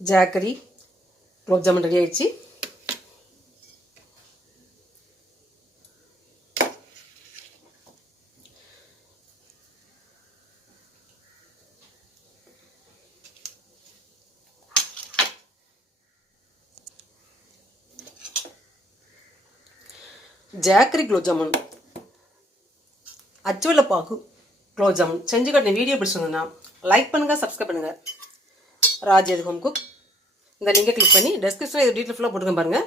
Jaggery gulab jamun ready ஆயிடுச்சு. Jaggery gulab jamun, அச்சுவல்ல பாகு குலோப் ஜாமுன் செஞ்சு காட்டின வீடியோ பிடிச்சிருந்ததுன்னா லைக் பண்ணுங்கள், சப்ஸ்கிரைப் பண்ணுங்கள். ராஜ் ஹோம் குக் இந்த லிங்கை கிளிக் பண்ணி டெஸ்கிரிப்ஷனில் இது டீட்டெயில் ஃபுல்லாக போட்டுக்கோங்க பாருங்கள்.